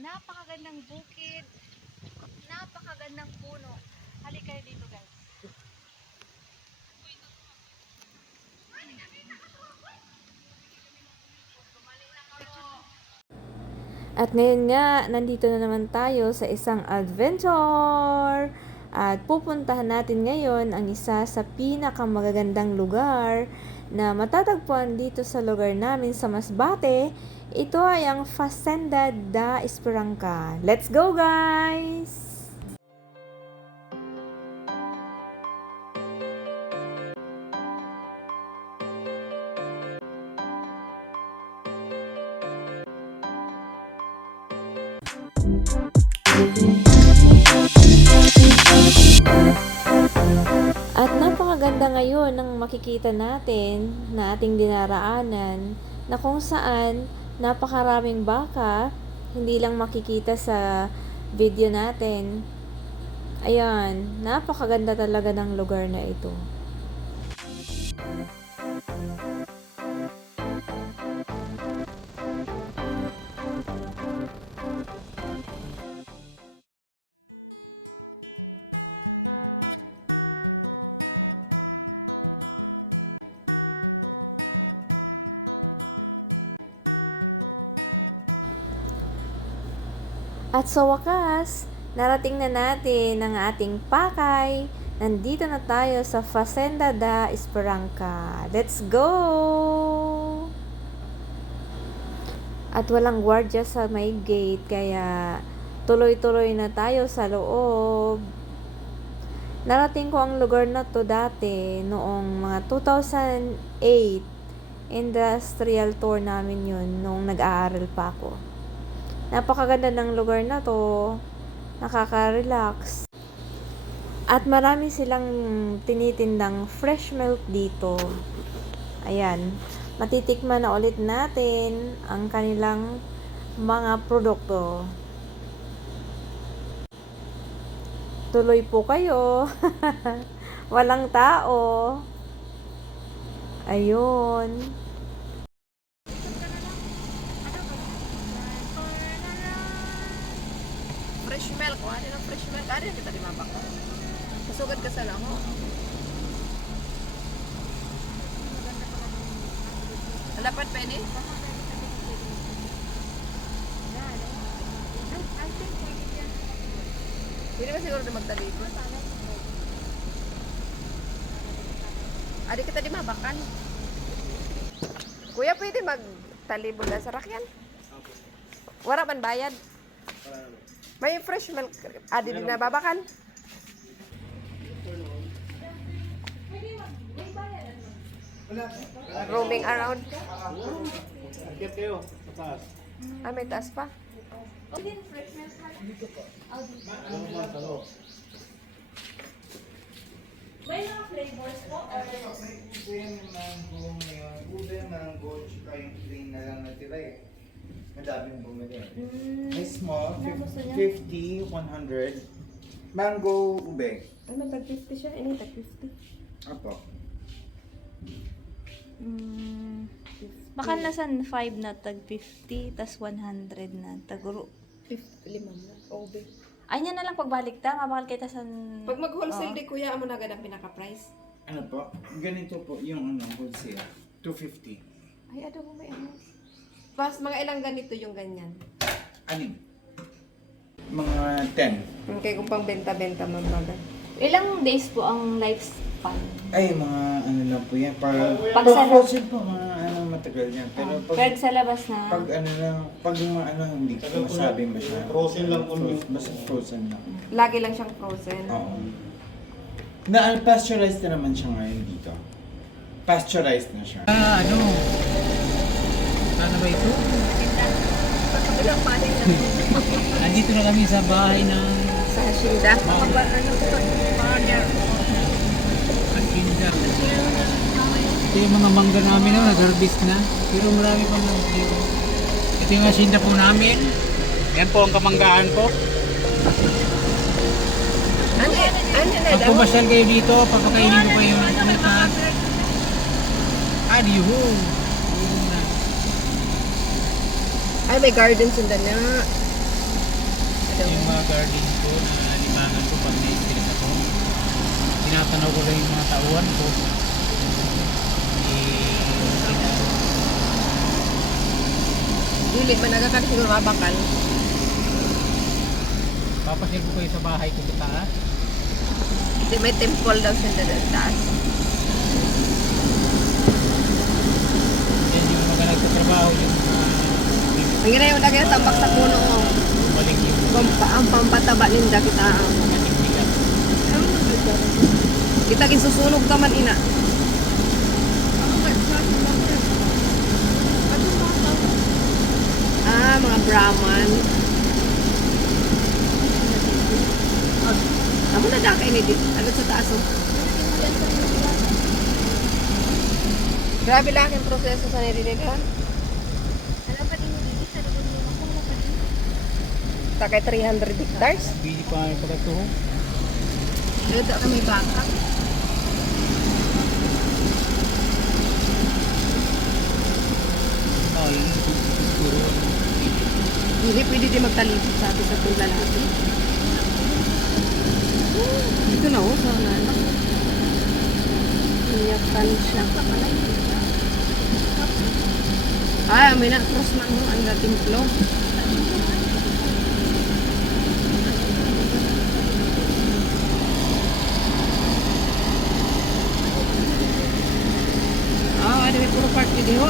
napakagandang bukid, napakagandang puno. Halika kayo dito, guys. At ngayon nga, nandito na naman tayo sa isang adventure. At pupuntahan natin ngayon ang isa sa pinakamagagandang lugar na matatagpuan dito sa lugar namin sa Masbate. Ito ay ang Fazenda da Esperanza. Let's go, guys! At napakaganda ngayon ng makikita natin na ating dinaraanan na kung saan napakaraming baka, hindi lang makikita sa video natin. Ayan, napakaganda talaga ng lugar na ito. At sa wakas, narating na natin ang ating pakay. Nandito na tayo sa Fazenda da Esperanza. Let's go! At walang gwardiya sa may gate, kaya tuloy-tuloy na tayo sa loob. Narating ko ang lugar na to dati noong mga 2008. Industrial tour namin yun noong nag-aaral pa ako. Napakaganda ng lugar na to, nakaka-relax. At marami silang tinitindang fresh milk dito. Ayan, matitikman na ulit natin ang kanilang mga produkto. Tuloy po kayo. Walang tao. Ayun. Fresh milk, ano ng fresh milk? Ano kita di mabak? Masugad ka sa lango. Alapat penny? Pwede ba siguro na magtaliko? Adi kita di mabakan. Kuya, pwede magtalibod na sa rakyan? Wala man bayad? May fresh milk. Adi din nababakan? Roaming around. Akit kayo, sa taas. Ah, may taas pa. May mga flavors po. May mango, ube, mango, tsaka yung plain na lang natira eh. Madaming bumili. May small, 50, 100. Mango, ube. Ano, tag-50 siya? Ini, tag-50. Apo. Baka nasan 5 na tag 50, tas 100 na taguro. 5 na. Obe. Ay niya na lang pagbalik ta, mabakal kita sa... Pag mag-wholesale di kuya, amo na agad ang pinaka-price. Ano po? Ganito po yung ano, wholesale. 250. Ay, ano mo may ano? Pas, mga ilang ganito yung ganyan. Anim? Mga 10. Okay, kung pang benta-benta magbaga. Ilang days po ang lifespan? Ay, mga ano lang po yan. Pag Pag sa- wholesale po, mga ano matagal yan. Pero pag, Pag sa labas na... pag ano lang, pag mga ano, hindi ko masabi masyado. Frozen lang po yun. Basta frozen lang. Lagi lang siyang frozen. Oo. Na-pasteurized na naman siya ngayon dito. Pasteurized na siya. Ano? Ano ba ito? Ilang paling na Andito na kami sa bahay ng sa Hacienda. Partner. Hacienda. Ito yung mga mangga namin na nag-harvest na. Pero marami pang dito. Ito yung hacienda po namin. Yan po ang kamanggaan po. Ano na Pag daw? pumasyal kayo dito, papakainin ko kayo ng prutas. Adiyo. Ay, may gardens in na. dito. Yung mga garden ko na limangan ko pag na-stress ako. Tinatanaw ko lang yung mga tauhan ko. Dili man nagakal siguro mabakal. Papasyal ko kayo sa bahay ko sa taas. Di may temple daw sa taas. Yan yung mga nagtatrabaho, yung Ang gina yung lagi tambak sa puno mo. bumalik yung Ang pampataba ninda kita. matigbigan. Kita ginsusunog ka man ina. Ah, mga Brahman. Amo na da kay ni dit. Agad sa taas oh. Grabe lang yung proseso sa nililigan. Alam pa din dito sa lubog mo ako wala pa din. Takay 300 hectares. Bili pa yung pagkatuho. Dito kami baka. Oh, yun. Siguro. Hindi pwede di magtalibot sabi sa itong lalaki. Dito na oh, sa nanak. Iyakan siya. Ay, may na-cross na mo ang dating flow. Ah, ada may puro park video.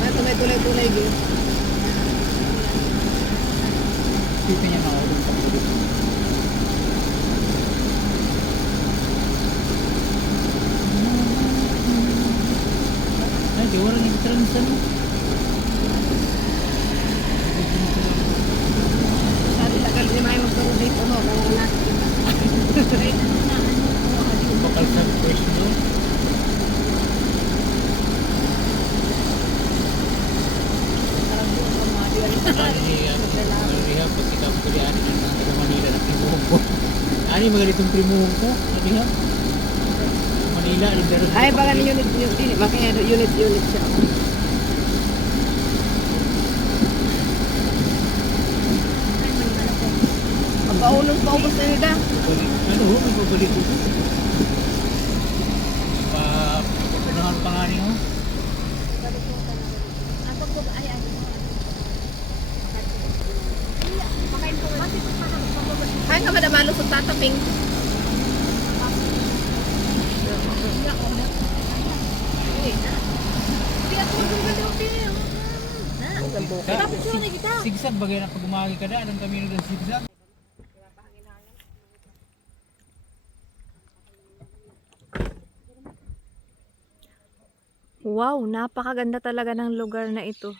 Ito may tulay-tulay din. Kita niya maulong sa pulo. Ay, di wala yung transan. Sabi tagal ni May magkaroon dito mo. Kaya nakikita. Bakal sa fresh no? Ano pag kita ko di ani ng taga Manila na primuhong ko. Ani magalitong primuhong ko. Ano ha? Manila ni daron. Ay, baka ni unit din. Makanya unit siya. Ang paunong paubos na nila. Ano ho? Magbabalik ko. Punahan pa nga niyo. Ang pagkuba ay ano. Makain po kasi Ay, ka madamalo sa tataping. Hindi ako magugalaw din. Tapos yun na kita. Sigsag bagay na pag umagi ka da. Anong kamino ng sigsag? Wow, napakaganda talaga ng lugar na ito.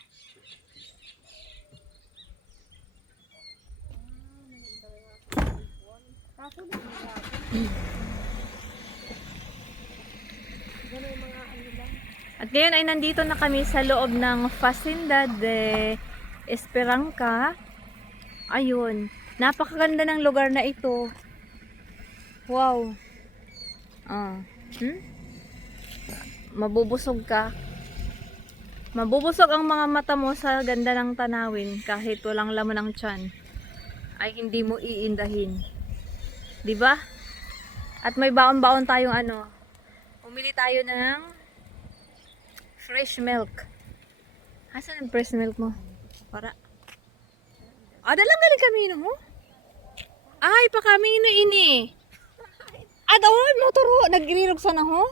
At ngayon ay nandito na kami sa loob ng Hacienda de Esperanza. Ayun, napakaganda ng lugar na ito. Wow. Mabubusog ka. Mabubusog ang mga mata mo sa ganda ng tanawin kahit walang laman ng tiyan. Ay hindi mo iindahin. 'Di ba? At may baon-baon tayong ano. Umili tayo ng fresh milk. Asan ang fresh milk mo? Para. Dalang galing kamino mo? Ay, pa kamino ini. Adawon mo turo, nagrirog sana ho.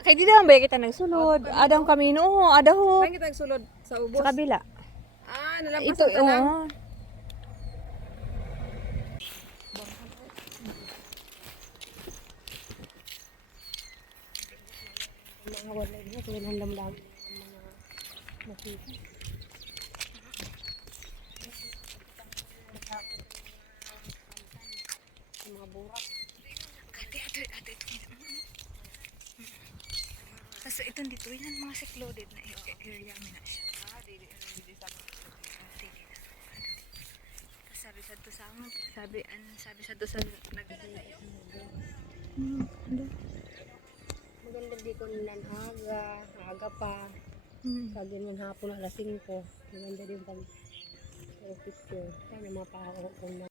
Kay di lang ba kita nagsulod? Adang kamino ho, adaho. Ay, kita sulod sa ubos. Sa kabila. Ah, nalampas Ito, na lang. oo. Mga wala na, kaya landam-lam. Mga burak. Ate. Kasi ito dito, yun ang mga secluded na area mo na siya. Dili sa sabi sa to sa amon, sabi sa to sa Maganda di ko nilan aga pa. Pag yun man hapon alas 5, maganda din pag picture. Kaya na mapahaw ko na.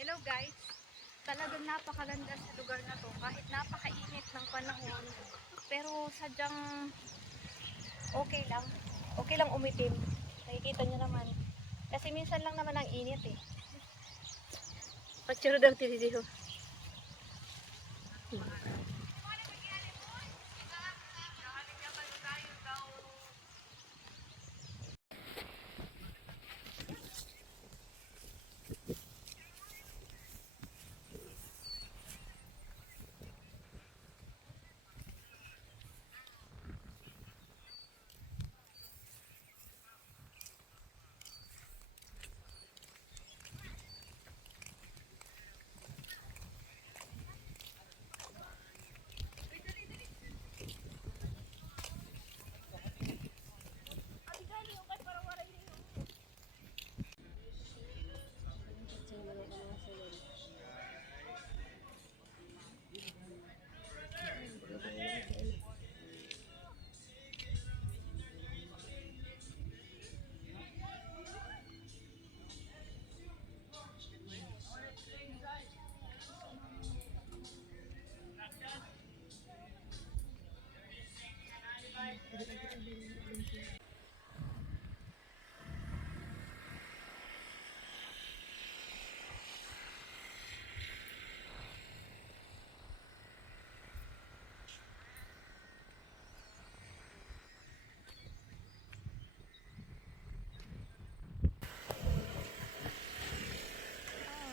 Hello guys! Talagang napakaganda sa lugar na to. Kahit napakainit ng panahon. Pero sadyang okay lang. Okay lang umitim. Nakikita nyo naman. Kasi minsan lang naman ang init eh. Pagtsuro daw tinidiho.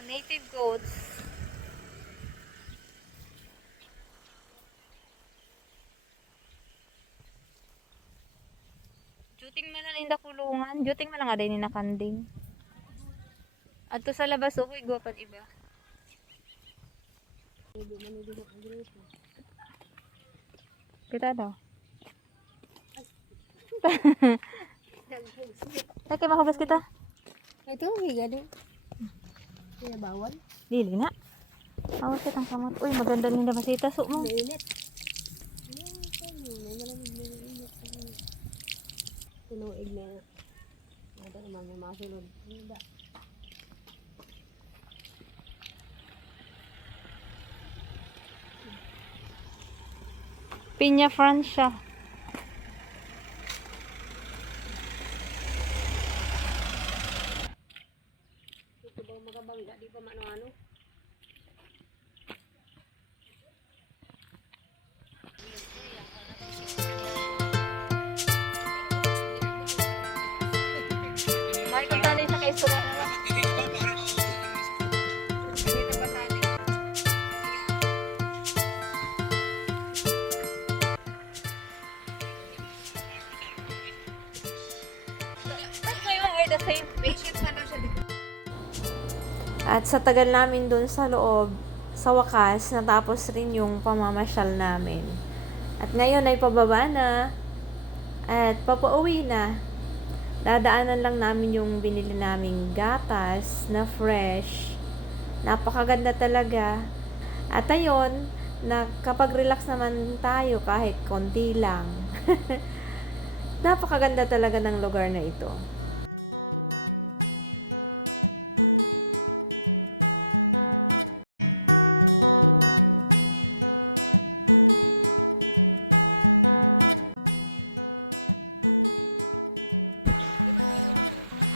Native goats. Juting man lang inda kulungan. Juting man lang ada ni nakanding. Adto sa labas uy gwapan iba. Kita daw. Laki makabas kita. Ito, higa din. Kaya bawal. Dili na. Awas kitang kamot. Uy, maganda nila masita. So mo. Mainit. May malamig na mainit. Tunuig na. Ito naman may masulod. Hindi. Piña Francia. Ito ba magabangga? Di pa mano-ano? Michael Tani sa kaisura. The same patient na daw siya dito. At sa tagal namin dun sa loob, sa wakas, natapos rin yung pamamasyal namin. At ngayon ay pababa na at papauwi na. Dadaanan lang namin yung binili naming gatas na fresh. Napakaganda talaga. At ayun, nakapag-relax naman tayo kahit konti lang. Napakaganda talaga ng lugar na ito.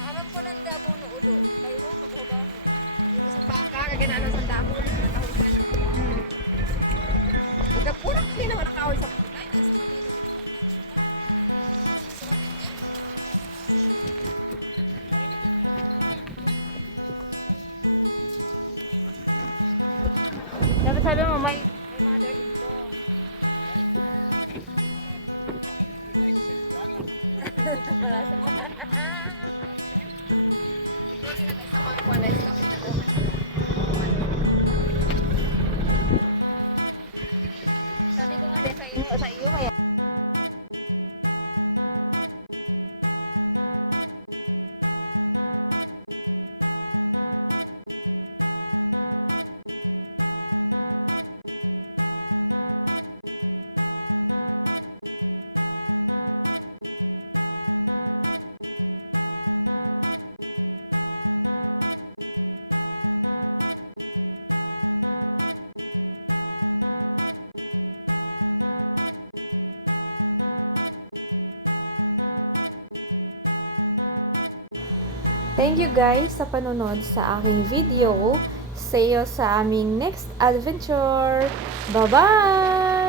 Alam ko nang dabo no udo. Kayo mo kababa. Sa paka, kaginaan sa damo. Matahupan. Ito puro hindi naman nakawal sa Sabi ko nga din sa iyo kaya. Thank you guys sa panunod sa aking video. See you sa aming next adventure. Bye-bye!